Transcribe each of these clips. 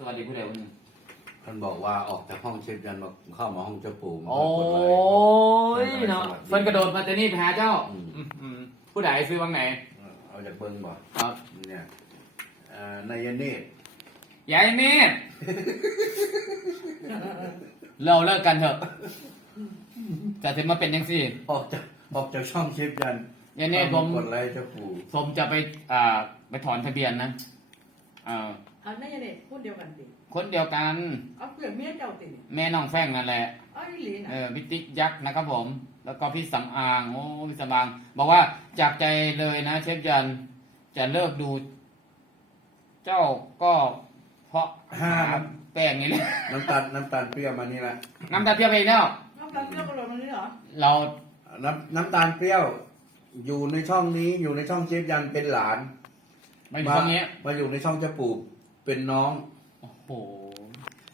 สวัสดีผู้ใดคนหนึ่งท่านบอกว่าออกจากห้องเชฟยันมาเข้ามาห้องเจ้าปู่มาโอ้กดไลยค์เนาะสวัสดีเพิ่นกระโดดมาแต่นี่ไปหาเจ้าอืมอืมอืมผู้ใดซื้อวังไหนเอาจากเบิ้งบ่ครับเนี่ยเอ่อนายเนตรยายเมธเราเลิกกันเถอะจะถึงมาเป็นยังสี่ออกจากออกจากช่องเชฟยันยายเนธผมกดไลค์เจ้าปู่ผมจะไปอ่าไปถอนทะเบียนนะอ่าเอานั่นยังไงพูดเดียวกันติคนเดียวกันเอาเปลือกเมียเจ้าติเนี่ยแม่น้องแฟงนั่นแหละเอาอีหลีนะเออพี่ติ๊กยักษ์นะครับผม แล้วก็พี่สำอางโอ้พี่สำอาง บอกว่าจากใจเลยนะ เชฟยันจะเลิกดู เจ้าก็เพราะหาแป้งนี่แหละน้ำตาลน้ำตาลเปรี้ยวมานี่ละน้ำตาเทียบเองแล้วเอาปลาเปลือกกระโดดมานี่เหรอเราน้ำน้ำตาลเปรี้ยว อยู่ในช่องนี้อยู่ในช่องเชฟยันเป็นหลานไม่อยู่ตรงนี้มาอยู่ในช่องเจ้าปู่ เป็นน้อง โอ้โห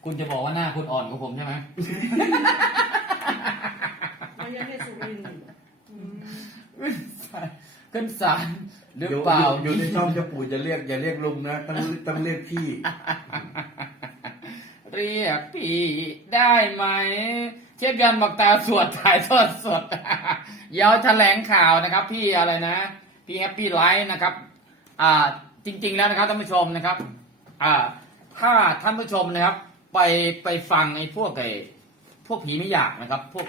คุณจะบอกว่าหน้าคุณอ่อนกว่าผมใช่ไหมเอายังไงสุรินทร์อืมขึ้นศาลหรืออยู่เปล่าอยู่อยู่ในช่องเจ้าปู่จะเรียกอย่าเรียกลุงนะต้องต้องเรียกพี่เรียกพี่ได้ไหม เชฟยันบอกตาสวดถ่ายทอดสดเยาวแถลงข่าวนะครับ พี่อะไรนะ พี่แฮปปี้ไลฟ์นะครับ อ่าจริง ๆ แล้วนะครับท่านผู้ชมนะครับ อ่า ถ้าท่านผู้ชมนะครับ ไปไปฟังไอ้พวกไอ้พวกผีไม่อยากนะครับ พวก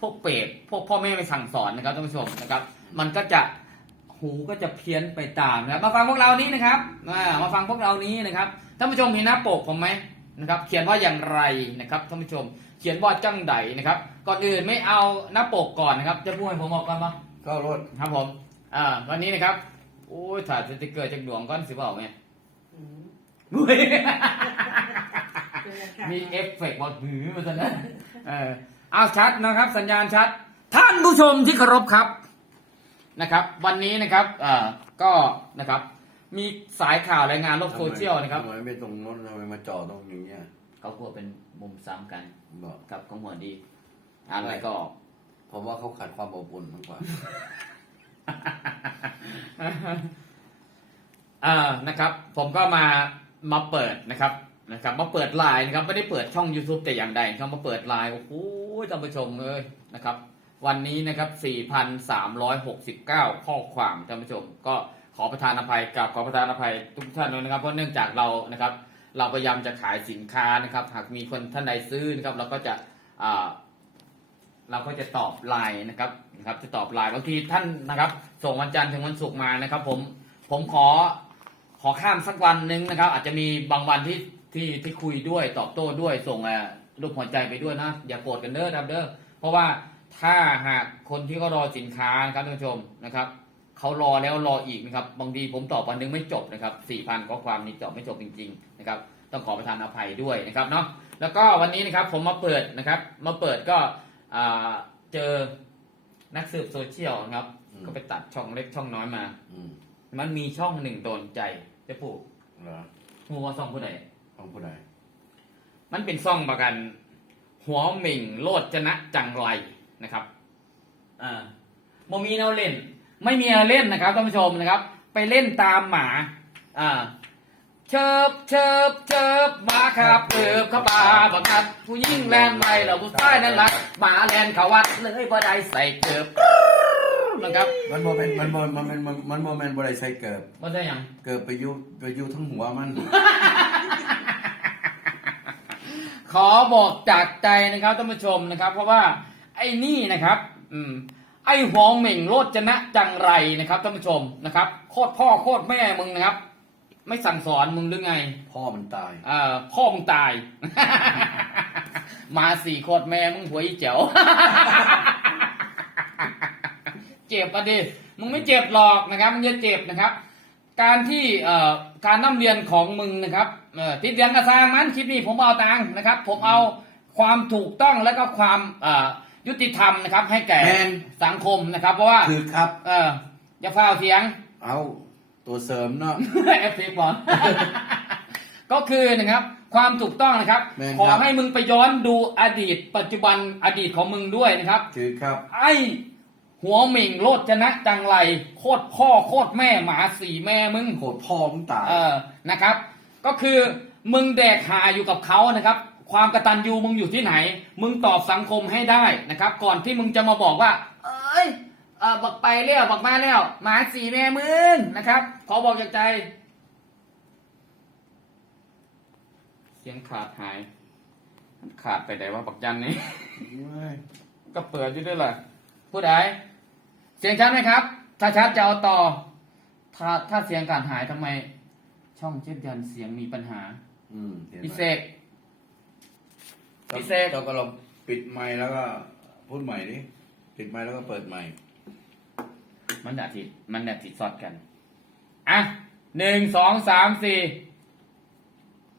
พวกเปรตพวกพ่อแม่ไปสั่งสอนนะครับท่านผู้ชมนะครับ มันก็จะหูก็จะเพี้ยนไปตามนะครับ มาฟังพวกเรานี้นะครับอ่ามาฟังพวกเรานี้นะครับท่านผู้ชมเห็นหน้าปกผมไหมนะครับ เขียนว่าอย่างไรนะครับท่านผู้ชม เขียนว่าจังใดนะครับ ก่อนอื่นไม่เอาหน้าปกก่อนนะครับ จะพูดให้ผมออกก่อนปะก็รถครับผมอ่าวันนี้นะครับโอ้ยถ่ายสติกเกอร์จากดวงก้อนสิบเปล่าไงอืม อุ้ยเจอกันค่ะมีเอฟเฟกต์บอกหือมาซะนะเออเอาชัดนะครับ สัญญาณชัด ท่านผู้ชมที่เคารพครับนะครับ วันนี้นะครับเอ่อก็นะครับ มีสายข่าวรายงานโลกโซเชียลนะครับทำไมไม่ตรงโน้นทำไมมาจ่อตรงอย่างเงี้ยเขากลัวเป็นมุมซ้ำกันบอกกับของหัวดีอะไรก็ออกผมว่าเขาขาดความอบอุ่นมากกว่าอ่านะครับ ผมก็มา มาเปิดนะครับนะครับ มาเปิดไลน์นะครับ ไม่ได้เปิดช่อง YouTube แต่อย่างใดครับมาเปิดไลน์โอ้โหท่านผู้ชมเลยนะครับ วันนี้นะครับ 4,369 ข้อความท่านผู้ชม ก็ขอประทานอภัยกับขอประทานอภัยทุกท่านด้วยนะครับ เพราะเนื่องจากเรานะครับ เราพยายามจะขายสินค้านะครับ หากมีคนท่านใดซื้อนะครับ เราก็จะอ่าเราก็จะตอบไลน์นะครับนะครับ จะตอบไลน์บางทีท่านนะครับ ส่งวันจันทร์ถึงวันศุกร์มานะครับ ผมผมขอ อข้ามสักวันหนึงนะครับ อาจจะมีบางวันที่ที่ที่คุยด้วยตอบโต้ด้วยส่งอะรูปหัวใจไปด้วยนะ อย่าโกรธกันเด้อครับเด้อเพราะว่าถ้าหากคนที่เขารอสินค้านะครับท่านผู้ชมนะครับเขารอแล้วรออีกนะครับบางทีผมตอบวันหนึงไม่จบนะครับสี่พันข้อความนี้ตอบไม่จบจริง ๆ นะครับ ต้องขอประทานอภัยด้วยนะครับเนาะแล้วก็วันนี้นะครับผมมาเปิดนะครับ มาเปิดก็อ่าเจอนักสืบโซเชียลนะครับอืมก็ไปตัดช่องเล็กช่องน้อยมาอืมมันมีช่องหนึ่งโดนใจ จะพูดเหรอหัวาซ่องผู้ใดของผู้ใดมันเป็นซ่องประกัน หัวเหม่งโลดจนะจังไรนะครับอ่าโมมีแนวเล่น ไม่มีแนวเล่นนะครับท่านผู้ชมนะครับ ไปเล่นตามหมาอ่าเชิบเชิบเชิบหมาขับเอิบเข้าป่าบังคับผู้หญิงแลนไปเราผู้ชายนั่นรักหมาแลนเขาวัดเลยบ่ได้ใส่เกิบ นะครับ มันโมเมนมันโมมันเป็นมันมันโมเมนต์บริใส่เกิบบ่ได้หยังเกิบไปอยูไปอยูทั้งหัวมัน ขอบอกจากใจนะครับท่านผู้ชมนะครับ เพราะว่าไอ้นี่นะครับ อืม ไอ้หัวเหม่งโลดจนะจังไรนะครับท่านผู้ชมนะครับ โคตรพ่อโคตรแม่มึงนะครับ ไม่สั่งสอนมึงหรือไง พ่อมันตาย เอ่อพ่อมึงตาย มาสี่โคตรแม่มึงหัวอีเจ๋ว เจ็บอะดิมึงไม่เจ็บหรอกนะครับมึงจะเจ็บนะครับ การที่เอ่อการนั่เรียนของมึงนะครับเอ่อติดเรียนกระซางมันคลิปนี้ผมเอาตังค์นะครับ ผมเอาความถูกต้องและก็ความเอ่อยุติธรรมนะครับ ให้แก่แมน สังคมนะครับ เพราะว่าคือครับ เอออย่าฟ้าวเสียง เอาตัวเสริมเนาะ เอฟซีบอลก็คือนะครับความถูกต้องนะครับ แม่นขอครับให้มึงไปย้อนดูอดีตปัจจุบันอดีตของมึงด้วยนะครับคือครับ ไอ้ หัวหมิงโลดชนะจังไรโคตรพ่อโคตรแม่หมาสี่แม่มึงโหดพ่อมึงตายเออนะครับ ก็คือมึงแดกหาอยู่กับเขานะครับ ความกระตันยูมึงอยู่ที่ไหน มึงตอบสังคมให้ได้นะครับ ก่อนที่มึงจะมาบอกว่า เอ้ยเออบอกไปแล้วบอกมาแล้วหมาสีแม่มึงนะครับขอบอกจากใจ เสียงขาดหาย ขาดไปไหนวะบักยันนี่ก็เปิดอยู่ด้วยล่ะผู้ใดเสียงชัดไหมครับ ถ้าชัดจะเอาต่อ ถ้าถ้าเสียงขาดหายทำไม ช่องเจ็ดยันเสียงมีปัญหา อืมเห็นไหมพิเศษพิเศษ เราก็ลองปิดไมค์แล้วก็พูดใหม่ดิปิดไมค์แล้วก็เปิดใหม่ มันอาทิตมันอาทิตสอดกัน อะหนึ่งสองสามสี่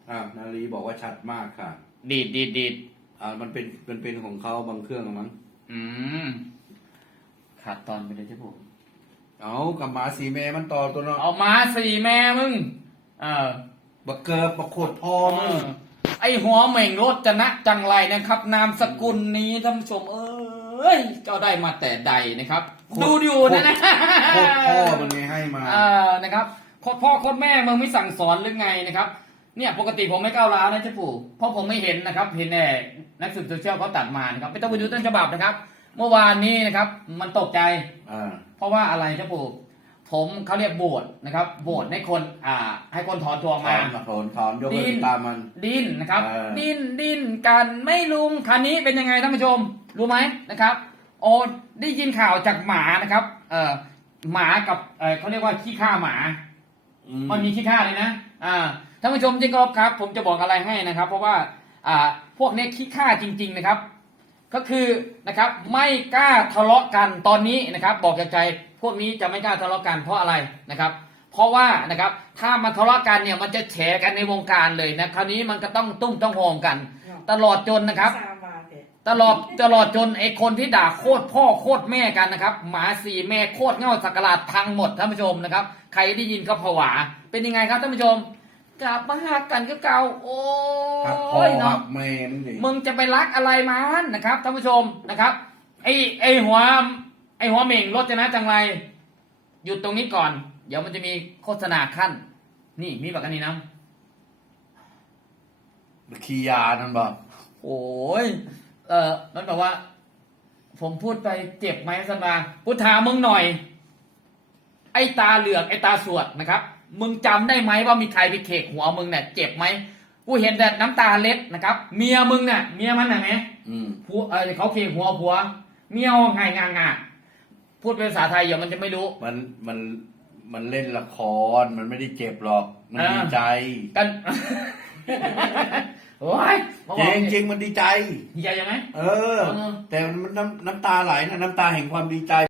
อ่านาลีบอกว่าชัดมากค่ะ ดีดดีดดีดอ่ามันเป็นมันเป็นของเขาบางเครื่องมั้ง อืม ขาดตอนไปเลยใช่ผมเอากับหมาสีแม่มันต่อตัวเนาะเอามาสี่แม่มึง เออบักเกิบบักโคดพอมึงไอหัวเหม่งรถจนะจังไรนะครับ นามสกุลนี้ท่านผู้ชม เอ้ยเจ้าได้มาแต่ใดนะครับ ดูอยู่นะนะ โคตรพ่อมันไงให้มา เออนะครับโคตรพ่อโคตรแม่มึงไม่สั่งสอนหรือไงนะครับ เนี่ยปกติผมไม่ก้าวร้าวนะเจ้าปู่เพราะผมไม่เห็นนะครับ เห็นแต่นักสืบโซเชียลเขาตัดมานะครับไม่ต้องไปดูต้นฉบับนะครับ เมื่อวานนี้นะครับ มันตกใจ อ่า เพราะว่าอะไรเจ้าปู่ผมเขาเรียกโบสนะครับโบสให้คนอ่า ให้คนถอนตัวถมา อนถอนถอนยกเลิดิ้กนตามมัน ดิ้นนะครับ เออ ดิ้นดิ้นกันไม่ลุงคันนี้เป็นยังไงท่านผู้ชม รู้ไหมนะครับ โอ้ได้ยินข่าวจากหมานะครับ เอ่อหมากับเอ่อเขาเรียกว่าขี้ข้าหมา อืมันมีขี้ข้าเลยนะอ่าท่านผู้ชมจริงก็ครับ ผมจะบอกอะไรให้นะครับ เพราะว่าอ่าพวกนี้ขี้ข้าจริง ๆ นะครับ ก็คือนะครับไม่กล้าทะเลาะกันตอนนี้นะครับบอกจากใจพวกนี้จะไม่กล้าทะเลาะกันเพราะอะไรนะครับ เพราะว่านะครับถ้ามันทะเลาะกันเนี่ยมันจะแฉกันในวงการเลยนะคราวนี้มันก็ต้องตุ้มต้องโฮงกัน ตลอดจนนะครับ ตลอดตลอดจนไอ้คนที่ด่าโคตรพ่อโคตรแม่กันนะครับ หมาสี่แม่โคตรเง่าสักการาดพังหมดท่านผู้ชมนะครับ ใครได้ยินก็ผวาเป็นยังไงครับท่านผู้ชม กลับมาหากันก็เก่า โอ้หักพ่อยหัเนาะกแม่มึงดิมึงจะไปรักอะไรมันนะครับท่านผู้ชมนะครับไอ้ไอ้หัวไอ้หัวเหม่งรถจะนะจังไรหยุดตรงนี้ก่อน เดี๋ยวมันจะมีโฆษณาขั้น นี่มีแบบนี้นะขี้ยานั่นบอกโอ้ยเออมันบอกว่า ผมพูดไปเจ็บไหมสันมากูถามมึงหน่อย ไอ้ตาเหลือกไอ้ตาสวดนะครับ มึงจำได้ไหมว่ามีใครไปเขกหัวมึงเนี่ยเจ็บไหมกูเห็นแต่น้ำตาเล็ดนะครับ เมียมึงเนี่ยเมียมันน่ะไหมอืมผัวเออเขาเขกหัวผัว เมียเอาไงงางาพูดเป็นภาษาไทยอย่ามันจะไม่รู้ มันมันมันเล่นละครมันไม่ได้เจ็บหรอก มันอ่าดีใจกันโอ้ยมาบจอกริงจริงมันดีใจใหญ่ยังไงเออเออ แต่มันน้ำน้ำตาไหลนะน้ำตาแห่งความดีใจ